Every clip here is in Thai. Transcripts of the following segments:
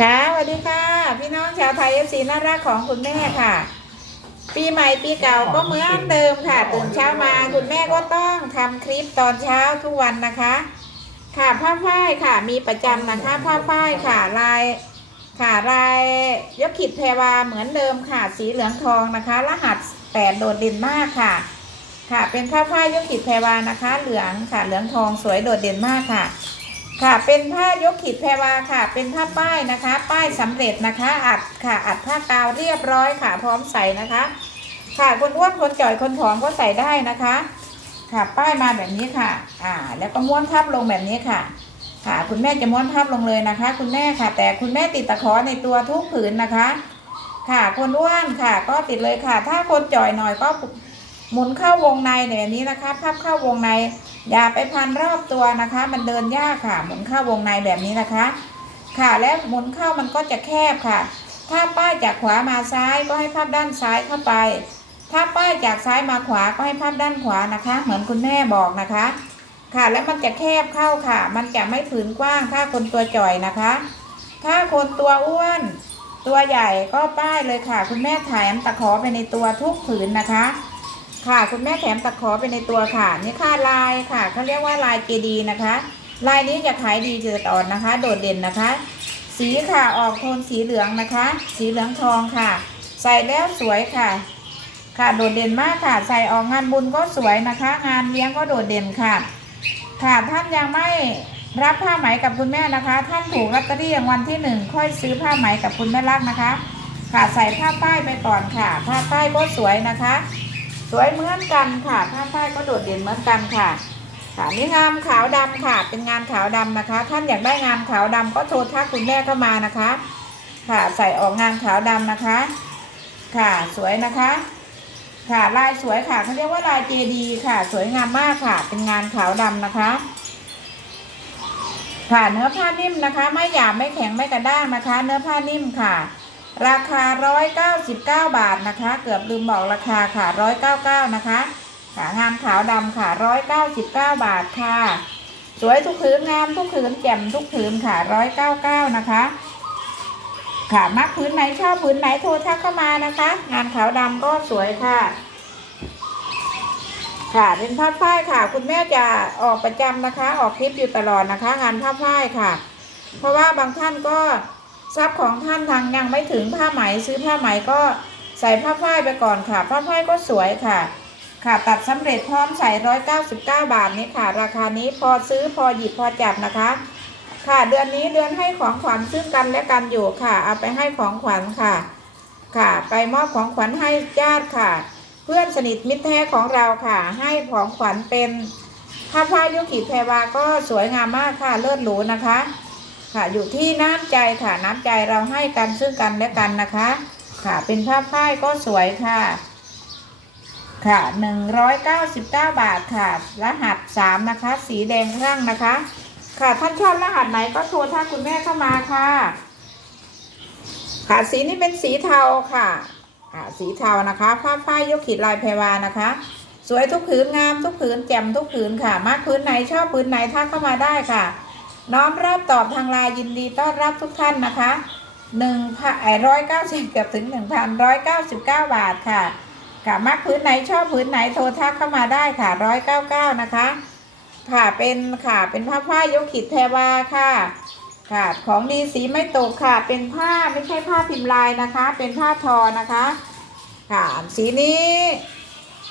ค่ะสวัสดีค่ะ พี่น้องชาวไทยเอฟซีน่ารักของคุณแม่ค่ะ ปีใหม่ปีเก่าก็เหมือนเดิมค่ะตื่นเช้ามาคุณแม่ก็ต้องทำคลิปตอนเช้าทุกวันนะคะ ค่ะผ้าฝ้ายค่ะ มีประจำนะคะผ้าฝ้ายค่ะลายค่ะลายยกขิดแพรวาเหมือนเดิมค่ะ สีเหลืองทองนะคะ รหัสแปดโดดเด่นมากค่ะ ค่ะเป็นผ้าฝ้ายยกขิดแพรวานะคะ เหลืองค่ะเหลืองทองสวยโดดเด่นมากค่ะ ค่ะเป็นผ้ายกขีดแพรวาค่ะ เป็นผ้าป้ายนะคะ ป้ายสำเร็จนะคะ อัดค่ะ อัดผ้ากาวเรียบร้อยค่ะ พร้อมใส่นะคะ ค่ะคนอ้วนคนจ่อยคนผอมก็ใส่ได้นะคะ ค่ะป้ายมาแบบนี้ค่ะ อ่า แล้วก็ม้วนพับลงแบบนี้ค่ะ ค่ะ คุณแม่จะม้วนพับลงเลยนะคะ คุณแม่ค่ะ แต่คุณแม่ติดตะขอในตัวทุกผืนนะคะ ค่ะคนอ้วนค่ะ ก็ติดเลยค่ะ ถ้าคนจ่อยหน่อยก็ หมุนเข้าวงในแบบนี้นะคะพับเข้าวงใน อย่าไปพันรอบตัวนะคะ มันเดินยากค่ะ หมุนเข้าวงในแบบนี้นะคะ ค่ะและหมุนเข้ามันก็จะแคบค่ะ ถ้าป้ายจากขวามาซ้ายก็ให้พับด้านซ้ายเข้าไป ถ้าป้ายจากซ้ายมาขวาก็ให้พับด้านขวานะคะ เหมือนคุณแม่บอกนะคะ ค่ะแล้วมันจะแคบเข้าค่ะ มันจะไม่ผืนกว้างถ้าคนตัวจ่อยนะคะ ถ้าคนตัวอ้วนตัวใหญ่ก็ป้ายเลยค่ะ คุณแม่แถมตะขอไปในตัวทุกผืนนะคะ ค่ะคุณแม่แถมตะขอไปในตัวค่ะนี่ค่ะลายค่ะเขาเรียกว่าลายเจดีนะคะ ลายนี้จะขายดีเจิดอ่อนนะคะ โดดเด่นนะคะ สีค่ะออกโทนสีเหลืองนะคะ สีเหลืองทองค่ะ ใส่แล้วสวยค่ะ ค่ะโดดเด่นมากค่ะ ใส่ออกงานบุญก็สวยนะคะ งานเลี้ยงก็โดดเด่นค่ะ ค่ะท่านยังไม่รับผ้าไหมกับคุณแม่นะคะ ท่านถูกลอตเตอรี่รางวัลที่หนึ่งค่อยซื้อผ้าไหมกับคุณแม่รักนะคะ ค่ะใส่ผ้าป้ายไปก่อนค่ะ ผ้าป้ายก็สวยนะคะ สวยเหมือนกันค่ะผ้าฝ้ายก็โดดเด่นเหมือนกันค่ะค่ะนี่งามขาวดำค่ะ เป็นงานขาวดำนะคะ ท่านอยากได้งานขาวดำก็โทรทักคุณแม่เข้ามานะคะ ค่ะใส่ออกงานขาวดำนะคะ ค่ะสวยนะคะ ค่ะลายสวยค่ะเขาเรียกว่าลายเจดีค่ะ สวยงามมากค่ะ เป็นงานขาวดำนะคะ ค่ะเนื้อผ้านิ่มนะคะ ไม่หยาบไม่แข็งไม่กระด้างนะคะ เนื้อผ้านิ่มค่ะ ราคา 199 บาทนะคะ เกือบลืมบอกราคาค่ะ 199 นะคะค่ะงามขาวดำค่ะ 199 บาทค่ะ สวยทุกผืนงามทุกผืนแจ่มทุกผืนค่ะ 199 นะคะ ค่ะมักผืนไหนชอบผืนไหนโทรทักเข้ามานะคะ งานขาวดำก็สวยค่ะ ค่ะเป็นผ้าฝ้ายค่ะ คุณแม่จะออกประจำนะคะ ออกคลิปอยู่ตลอดนะคะ งานผ้าฝ้ายค่ะ เพราะว่าบางท่านก็ ทรัพย์ของท่านทางยังไม่ถึงผ้าไหมซื้อผ้าไหมก็ใส่ผ้าฝ้ายไปก่อนค่ะ ผ้าฝ้ายก็สวยค่ะ ค่ะตัดสำเร็จพร้อมใส่ร้อยเก้าสิบเก้าบาทนี้ค่ะ ราคานี้พอซื้อพอหยิบพอจับนะคะ ค่ะเดือนนี้เดือนให้ของขวัญซึ่งกันและกันอยู่ค่ะ เอาไปให้ของขวัญค่ะ ค่ะไปมอบของขวัญให้ญาติค่ะ เพื่อนสนิทมิตรแท้ของเราค่ะ ให้ของขวัญเป็นผ้าผ้ายุกิแพรวาก็สวยงามมากค่ะเลิศหรูนะคะ ค่ะอยู่ที่น้ำใจค่ะน้ำใจเราให้กันซึ่งกันและกันนะคะ ค่ะเป็นผ้าฝ้ายก็สวยค่ะ ค่ะหนึ่งร้อยเก้าสิบเก้าบาทค่ะ รหัสสามนะคะ สีแดงรั่งนะคะ ค่ะท่านชอบรหัสไหนก็โทรทักคุณแม่เข้ามาค่ะ ค่ะสีนี้เป็นสีเทาค่ะค่ะสีเทานะคะผ้าฝ้ายยกขีดลายแพรวานะคะ สวยทุกผืนงามทุกผืนแจ่มทุกผืนค่ะ มากผืนไหนชอบผืนไหนทักเข้ามาได้ค่ะ น้อมรับตอบทางไลน์ยินดีต้อนรับทุกท่านนะคะหนึ่งพันร้อยเก้าสิบเกือบถึงหนึ่งพันร้อยเก้าสิบเก้าบาทค่ะค่ะมักพื้นไหนชอบพื้นไหนโทรทักเข้ามาได้ค่ะร้อยเก้าเก้านะคะค่ะเป็นค่ะเป็นผ้าผ้ายกขีดแพรวาค่ะค่ะของดีสีไม่ตกค่ะ เป็นผ้าไม่ใช่ผ้าพิมพ์ลายนะคะ เป็นผ้าทอนะคะค่ะสีนี้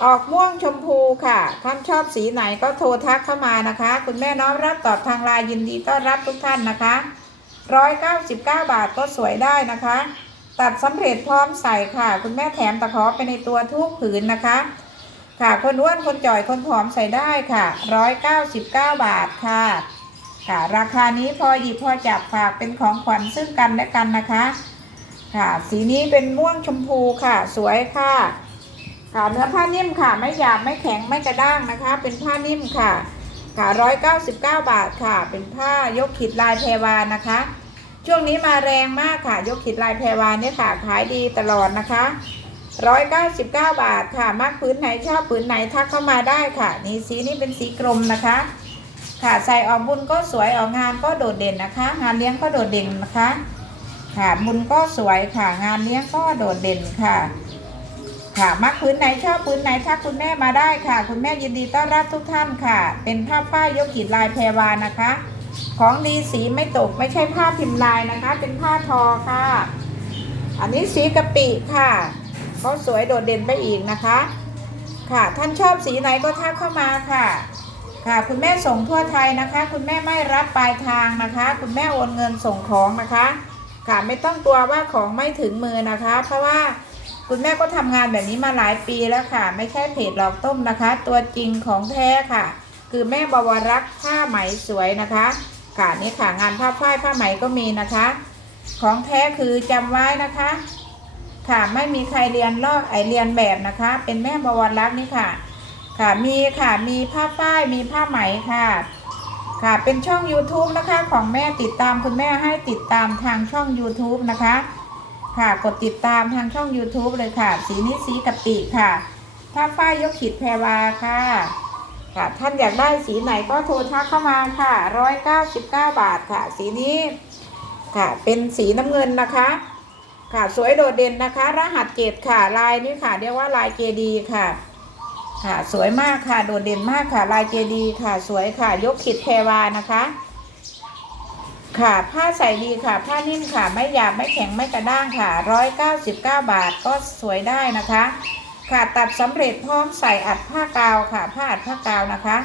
ออกม่วงชมพูค่ะท่านชอบสีไหนก็โทรทักเข้ามานะคะ คุณแม่น้อมรับตอบทางไลน์ยินดีต้อนรับทุกท่านนะคะร้อยเก้าสิบเก้าบาทก็สวยได้นะคะ ตัดสำเร็จพร้อมใส่ค่ะ คุณแม่แถมตะขอไปในตัวทุกผืนนะคะ ค่ะคนอ้วนคนจ่อยคนผอมใส่ได้ค่ะร้อยเก้าสิบเก้าบาทค่ะ ค่ะ ราคานี้พอหยิบพอจับฝากเป็นของขวัญซึ่งกันและกันนะคะ ค่ะ สีนี้เป็นม่วงชมพูค่ะ สวยค่ะ ค่ะเนื้อผ้านิ่มค่ะ ไม่หยาบไม่แข็งไม่กระด้างนะคะ เป็นผ้านิ่มค่ะค่ะร้อยเก้าสิบเก้าบาทค่ะ เป็นผ้ายกขีดลายแพรวานะคะ ช่วงนี้มาแรงมากค่ะ ยกขีดลายแพรวาเนี่ยค่ะขายดีตลอดนะคะร้อยเก้าสิบเก้าบาทค่ะมักพื้นไหนชอบพื้นไหนทักเข้ามาได้ค่ะ นี่สีนี้เป็นสีกรมนะคะ ค่ะใส่ออกบุญก็สวยออกงานก็โดดเด่นนะคะ งานเลี้ยงก็โดดเด่นนะคะ ค่ะบุญก็สวยค่ะ งานเลี้ยงก็โดดเด่นค่ะ ค่ะ มักพื้นไหนชอบพื้นไหนทักคุณแม่มาได้ค่ะ คุณแม่ยินดีต้อนรับทุกท่านค่ะ เป็นผ้าฝ้ายยกขีดลายแพรวานะคะ ของดีสีไม่ตกไม่ใช่ผ้าพิมพ์ลายนะคะ เป็นผ้าทอค่ะ อันนี้สีกะปิค่ะก็สวยโดดเด่นไปอีกนะคะ ค่ะท่านชอบสีไหนก็ทักเข้ามาค่ะ ค่ะคุณแม่ส่งทั่วไทยนะคะ คุณแม่ไม่รับปลายทางนะคะ คุณแม่โอนเงินส่งของนะคะ ค่ะไม่ต้องกลัวว่าของไม่ถึงมือนะคะ เพราะว่า คุณแม่ก็ทำงานแบบนี้มาหลายปีแล้วค่ะ ไม่ใช่เพจหลอกต้มนะคะ ตัวจริงของแท้ค่ะ คือแม่บวรรักษ์ผ้าไหมสวยนะคะค่ะนี่ค่ะงานผ้าฝ้ายผ้าไหมก็มีนะคะ ของแท้คือจำไว้นะคะ ค่ะไม่มีใครเรียนลอกไอเรียนแบบนะคะ เป็นแม่บวรรักษ์นี่ค่ะ ค่ะมีค่ะมีผ้าฝ้ายมีผ้าไหมค่ะค่ะเป็นช่อง YouTube นะคะ ของแม่ติดตามคุณแม่ให้ติดตามทางช่อง YouTube นะคะ ค่ะ กดติดตามทางช่อง YouTube เลยค่ะ สีนี้สีกะปิค่ะผ้าฝ้ายยกขีดแพรวาค่ะ ค่ะ ท่านอยากได้สีไหนก็โทรทักเข้ามาค่ะ199บาทค่ะ สีนี้ค่ะ เป็นสีน้ำเงินนะคะ ค่ะ สวยโดดเด่นนะคะ รหัสเกตค่ะ ลายนี้ค่ะ เรียกว่าลายเจดีค่ะ ค่ะ สวยมากค่ะ โดดเด่นมากค่ะ ลายเจดีค่ะ สวยค่ะ ยกขีดแพรวานะคะ ค่ะผ้าใส่ดีค่ะ ผ้านิ่มค่ะ ไม่หยาบไม่แข็งไม่กระด้างค่ะ 199 บาทก็สวยได้นะคะ ค่ะตัดสำเร็จพร้อมใส่อัดผ้ากาวค่ะ ผ้าอัดผ้ากาวนะคะ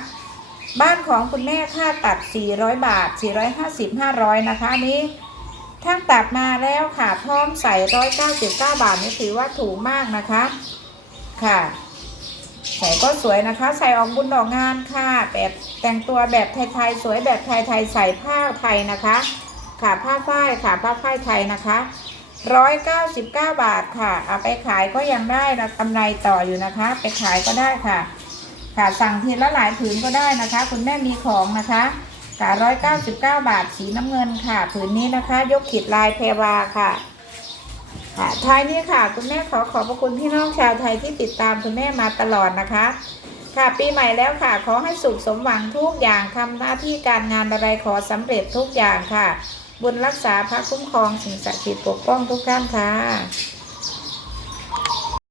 บ้านของคุณแม่ค่าตัด 400 บาท 450 500 นะคะอันนี้ทั้งตัดมาแล้วค่ะพร้อมใส่ 199 บาทนี่ถือว่าถูกมากนะคะ ค่ะ ใส่ก็สวยนะคะ ใส่ออกบุญดอกงานค่ะ แบบแต่งตัวแบบไทยๆสวยแบบไทยๆใส่ผ้าไทยนะคะค่ะผ้าฝ้ายค่ะผ้าฝ้ายไทยนะคะ199บาทค่ะเอาไปขายก็ยังได้นะกำไรต่ออยู่นะคะ ไปขายก็ได้ค่ะ ค่ะสั่งทีละหลายผืนก็ได้นะคะ คุณแม่มีของนะคะค่ะ199บาทสีน้ำเงินค่ะ ผืนนี้นะคะ ยกขีดลายเพรวาค่ะ ท้ายนี้ค่ะคุณแม่ขอขอบพระคุณพี่น้องชาวไทยที่ติดตามคุณแม่มาตลอดนะคะ ค่ะปีใหม่แล้วค่ะ ขอให้สุขสมหวังทุกอย่างทำหน้าที่การงานอะไรขอสำเร็จทุกอย่างค่ะ บุญรักษาพระคุ้มครองสิ่งศักดิ์สิทธิ์ปกป้องทุกท่านค่ะ